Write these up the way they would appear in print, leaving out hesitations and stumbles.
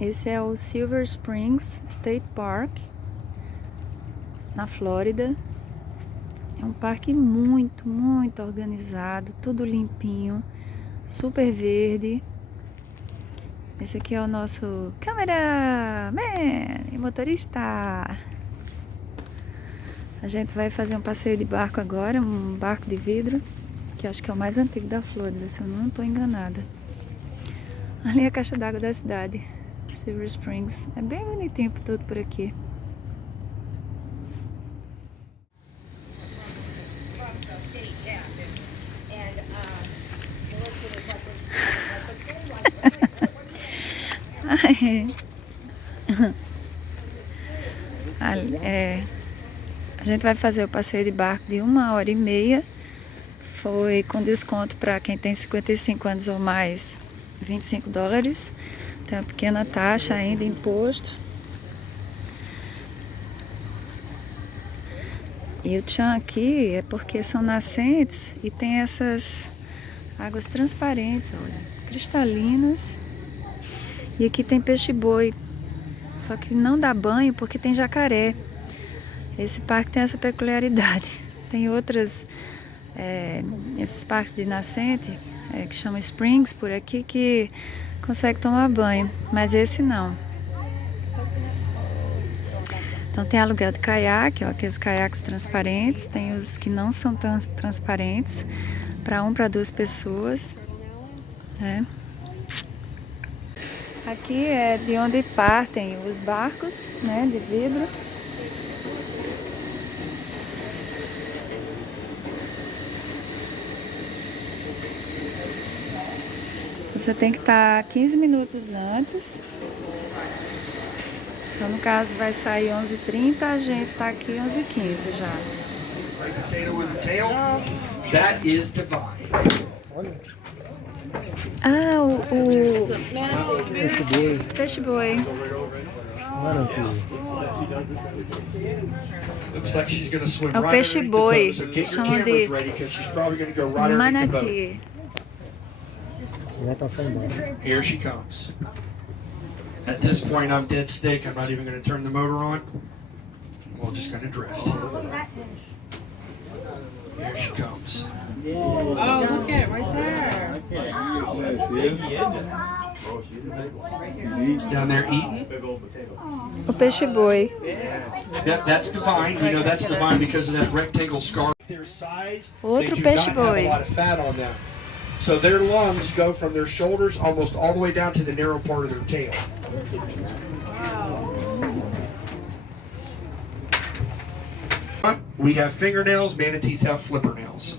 Esse é o Silver Springs State Park, na Flórida. É um parque muito, muito organizado, tudo limpinho, super verde. Esse aqui é o nosso cameraman e motorista. A gente vai fazer um passeio de barco agora, um barco de vidro, que acho que é o mais antigo da Flórida, se eu não estou enganada. Ali é a caixa d'água da cidade, Silver Springs. É bem bonitinho tudo por aqui. A gente vai fazer o passeio de barco de 1h30. Foi com desconto para quem tem 55 anos ou mais, $25. Tem uma pequena taxa ainda, imposto. E o tchan aqui é porque são nascentes e tem essas águas transparentes, olha, cristalinas. E aqui tem peixe-boi, só que não dá banho porque tem jacaré. Esse parque tem essa peculiaridade. Tem outras, esses parques de nascente, que chamam Springs por aqui, que consegue tomar banho, mas esse não. Então tem aluguel de caiaque, ó, aqueles caiaques transparentes, tem os que não são tão transparentes, para 1 para 2 pessoas, né? Aqui é de onde partem os barcos, né, de vidro. Você tem que estar 15 minutos antes. Então, no caso, vai sair 11h30, a gente tá aqui 11h15 já. Ah, o peixe-boi. É o peixe-boi, chamam de manatee. Here she comes. At this point, I'm dead stick. I'm not even going to turn the motor on. We're just going to drift. Here she comes. Oh, look at it right there. Down there eating. O peixe-boi. That's divine. We know that's divine because of that rectangle scar. Their size, they Outro do not have peixe-boi. a lot of fat on them. So their lungs go from their shoulders almost all the way down to the narrow part of their tail. We have fingernails, manatees have flipper nails.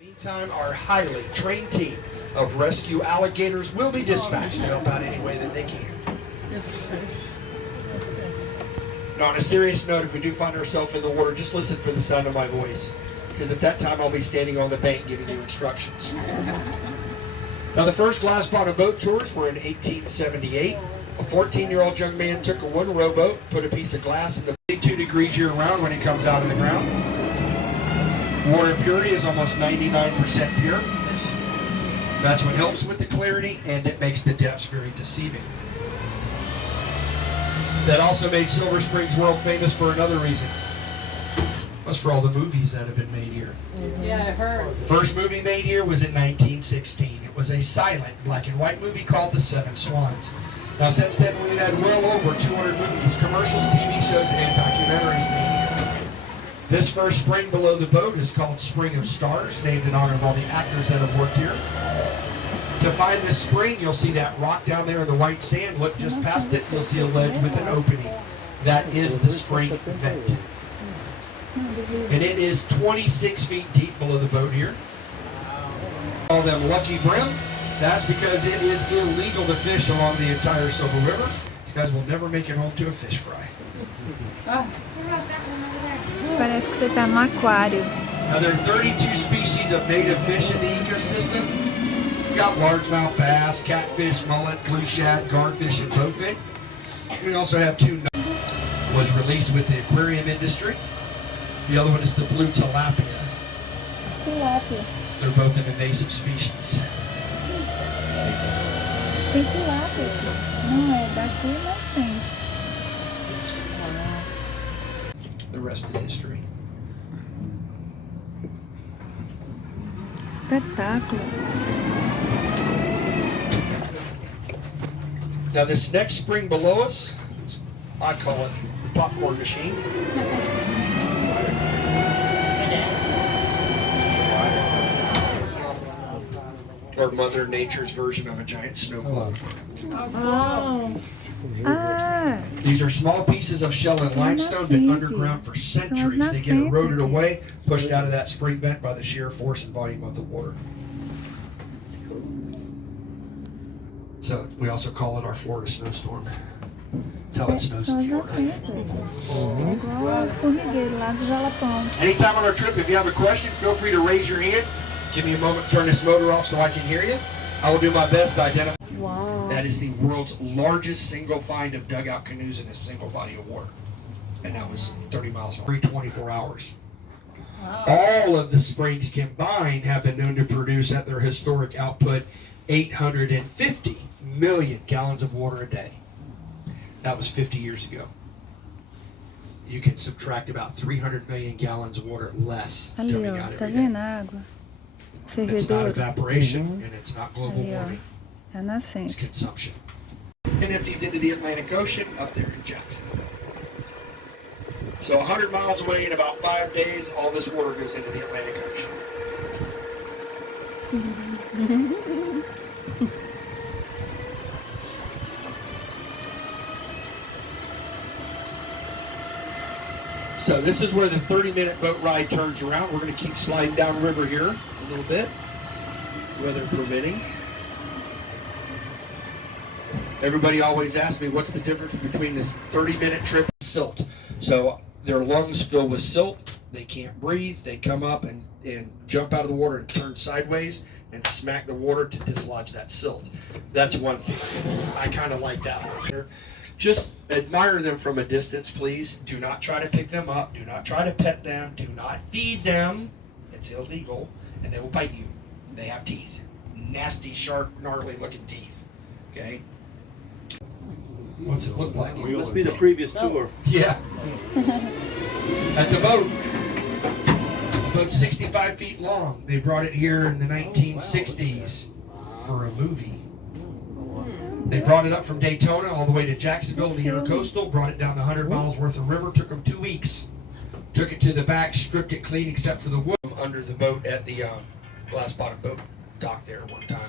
Meantime, our highly trained team of rescue alligators will be dispatched to help out any way that they can. Now, on a serious note, if we do find ourselves in the water, just listen for the sound of my voice, because at that time I'll be standing on the bank giving you instructions. Now, the first glass bottom boat tours were in 1878. A 14-year-old young man took a one rowboat, put a piece of glass in the 2 degrees year-round when it comes out of the ground. Water purity is almost 99% pure. That's what helps with the clarity, and it makes the depths very deceiving. That also made Silver Springs world famous for another reason. That's for all the movies that have been made here. Yeah, I heard. First movie made here was in 1916. It was a silent black and white movie called The Seven Swans. Now, since then, we've had well over 200 movies, commercials, TV shows, and documentaries made here. This first spring below the boat is called Spring of Stars, named in honor of all the actors that have worked here. To find this spring, you'll see that rock down there in the white sand. Look just past it, you'll see a ledge with an opening. That is the spring vent. And it is 26 feet deep below the boat here. Call them Lucky Brim. That's because it is illegal to fish along the entire Silver River. These guys will never make it home to a fish fry. Parece que você tá no aquário. Now, there are 32 species of native fish in the ecosystem. We've got largemouth bass, catfish, mullet, blue shad, garfish, and bowfin. We also have 2 was released with the aquarium industry. The other one is the blue tilapia. Tilapia. They're both an invasive species. Tem tilápia aqui. Não é daqui, mas tem. The rest is history. Espetáculo. Now this next spring below us, I call it the popcorn machine. Or Mother Nature's version of a giant snow globe. Oh. Ah, These are small pieces of shell and limestone been underground for centuries. They get eroded away, pushed out of that spring vent by the sheer force and volume of the water. So we also call it our Florida snowstorm. That's how it snows são in as Florida. nascentes. É igual ao formigueiro lá do Jalapão. Anytime on our trip, if you have a question, feel free to raise your hand. Give me a moment to turn this motor off so I can hear you. I will do my best to identify. Wow. That is the world's largest single find of dugout canoes in a single body of water. And that was 30 miles from 24 hours. Wow. All of the springs combined have been known to produce at their historic output 850 million gallons of water a day. That was 50 years ago. You can subtract about 300 million gallons of water less Ali, coming ó, out tá every day. vendo a água? It's not Fervedura. evaporation and it's not global Ali, ó. warming. É a It's nascente. consumption. And empties into the Atlantic Ocean up there in Jacksonville. So 100 miles away in about 5 days, all this water goes into the Atlantic Ocean. So this is where the 30-minute boat ride turns around. We're going to keep sliding down river here a little bit, weather permitting. Everybody always asks me what's the difference between this 30-minute trip and silt. So their lungs fill with silt, they can't breathe, they come up and jump out of the water and turn sideways and smack the water to dislodge that silt. That's one thing. I kind of like that one. Just admire them from a distance, please. Do not try to pick them up. Do not try to pet them. Do not feed them. It's illegal, and they will bite you. They have teeth. Nasty, sharp, gnarly looking teeth. Okay? What's it look like? Must be the previous tour. Yeah. That's a boat. About 65 feet long. They brought it here in the 1960s for a movie. They brought it up from Daytona all the way to Jacksonville in the Intercoastal, brought it down the 100 miles worth of river, took them 2 weeks. Took it to the back, stripped it clean except for the wood under the boat at the glass bottom boat dock there one time.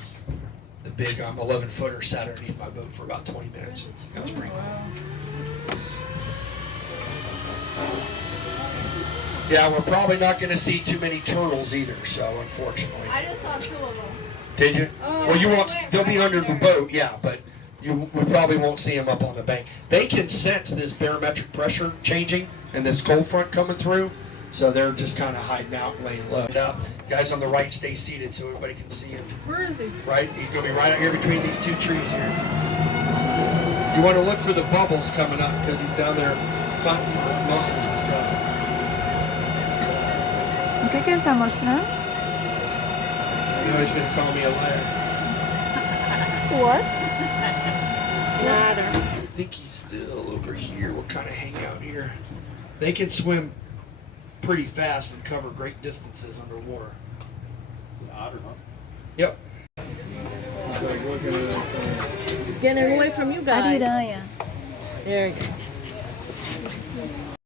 The big 11-footer sat underneath my boat for about 20 minutes. That was pretty cool. Yeah, we're probably not going to see too many turtles either, so unfortunately. I just saw 2 of them. Did you? Oh, Well, you won't. right They'll be right under the there. boat, yeah, but we probably won't see them up on the bank. They can sense this barometric pressure changing and this cold front coming through, so they're just kind of hiding out, laying low. Guys on the right, stay seated so everybody can see him. Where is he? Right? He's gonna be right out here between these 2 trees here. You want to look for the bubbles coming up because he's down there hunting for mussels and stuff. O que ele tá mostrando? You know he's gonna call me a liar. What? Nada. I think he's still over here. We'll kind of hang out here. They can swim pretty fast and cover great distances underwater. Otter, huh? Yep. Getting away from you guys. Ariranha. There you go.